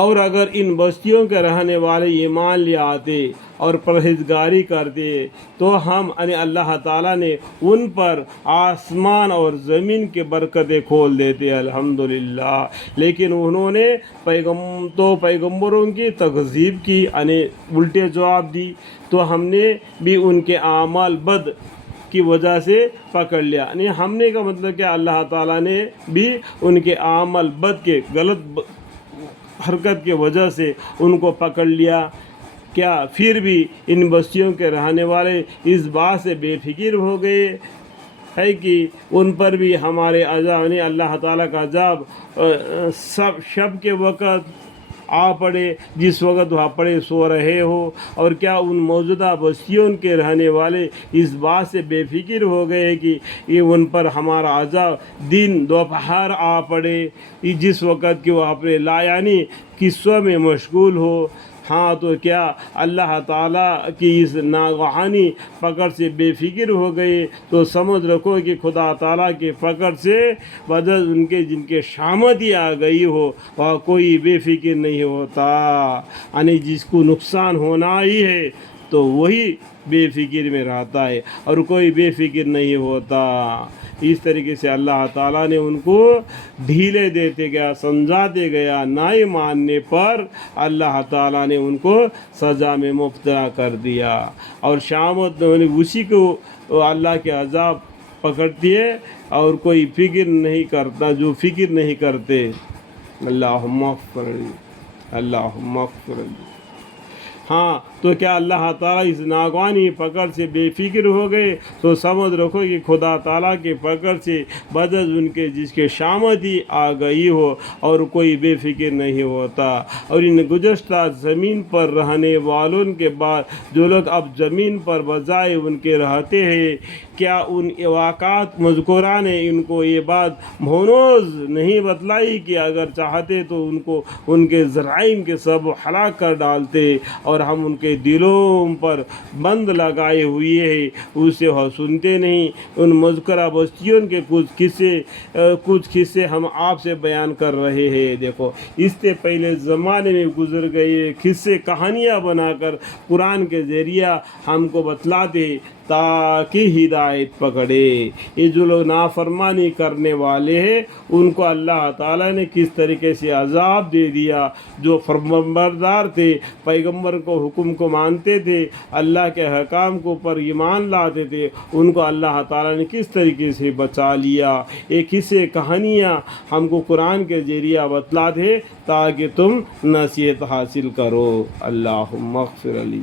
اور اگر ان بستیوں کے رہنے والے ایمان لے آتے اور پرہیزگاری کرتے تو ہم یعنی اللہ تعالیٰ نے ان پر آسمان اور زمین کے برکتیں کھول دیتے الحمدللہ، لیکن انہوں نے پیغمبروں کی تکذیب کی، یعنی الٹے جواب دی، تو ہم نے بھی ان کے اعمال بد کی وجہ سے پکڑ لیا۔ یعنی ہم نے کا مطلب کہ اللہ تعالیٰ نے بھی ان کے اعمال بد کے غلط حرکت کی وجہ سے ان کو پکڑ لیا۔ کیا پھر بھی ان بستیوں کے رہنے والے اس بات سے بے فکر ہو گئے ہے کہ ان پر بھی ہمارے عذاب یعنی اللہ تعالیٰ کا عذاب شب کے وقت آ پڑے، جس وقت وہاں پڑے سو رہے ہو؟ اور کیا ان موجودہ بستیوں کے رہنے والے اس بات سے بے فکر ہو گئے کہ یہ ان پر ہمارا عذاب دن دوپہر آ پڑے، جس وقت کہ وہ اپنے یعنی قصوں میں مشغول ہو؟ ہاں، تو کیا اللہ تعالیٰ کی اس ناگہانی پکڑ سے بے فکر ہو گئے؟ تو سمجھ رکھو کہ خدا تعالیٰ کی پکڑ سے بدل ان کے جن کے شامتی آ گئی ہو وہاں کوئی بے فکر نہیں ہوتا، یعنی جس کو نقصان ہونا ہی ہے تو وہی بے فکر میں رہتا ہے اور کوئی بے فکر نہیں ہوتا۔ اس طریقے سے اللہ تعالیٰ نے ان کو ڈھیلے دیتے گیا، سمجھاتے گیا، نہ ماننے پر اللہ تعالیٰ نے ان کو سزا میں مبتلا کر دیا، اور شامت اسی کو اللہ کے عذاب پکڑتی ہے اور کوئی فکر نہیں کرتا، جو فکر نہیں کرتے۔ اللہم اغفر لی، اللہم اغفر لی۔ ہاں، تو کیا اللہ تعالیٰ اس ناگوانی پکڑ سے بے فکر ہو گئے؟ تو سمجھ رکھو کہ خدا تعالیٰ کے پکڑ سے بدل ان کے جس کے شامتی آ گئی ہو اور کوئی بے فکر نہیں ہوتا۔ اور ان گزشتہ زمین پر رہنے والوں کے بعد جو لوگ اب زمین پر بجائے ان کے رہتے ہیں، کیا ان واقعات مذکورہ نے ان کو یہ بات مہنوز نہیں بتلائی کہ اگر چاہتے تو ان کو ان کے جرائم کے سب ہلاک کر ڈالتے، اور ہم ان کے دلوں پر بند لگائے ہوئے ہیں، اسے وہ سنتے نہیں۔ ان مذکورہ بستیوں کے کچھ قصے ہم آپ سے بیان کر رہے ہیں۔ دیکھو، اس سے پہلے زمانے میں گزر گئے قصے کہانیاں بنا کر قرآن کے ذریعہ ہم کو بتلاتے تاکہ ہدایت پکڑے۔ یہ جو لوگ نافرمانی کرنے والے ہیں ان کو اللہ تعالیٰ نے کس طریقے سے عذاب دے دیا۔ جو فرمانبردار تھے، پیغمبر کو حکم کو مانتے تھے، اللہ کے حکام کو پر ایمان لاتے تھے، ان کو اللہ تعالیٰ نے کس طریقے سے بچا لیا۔ یہ قصے کہانیاں ہم کو قرآن کے ذریعہ بتلاتے تاکہ تم نصیحت حاصل کرو۔ اللہم اغفر لی۔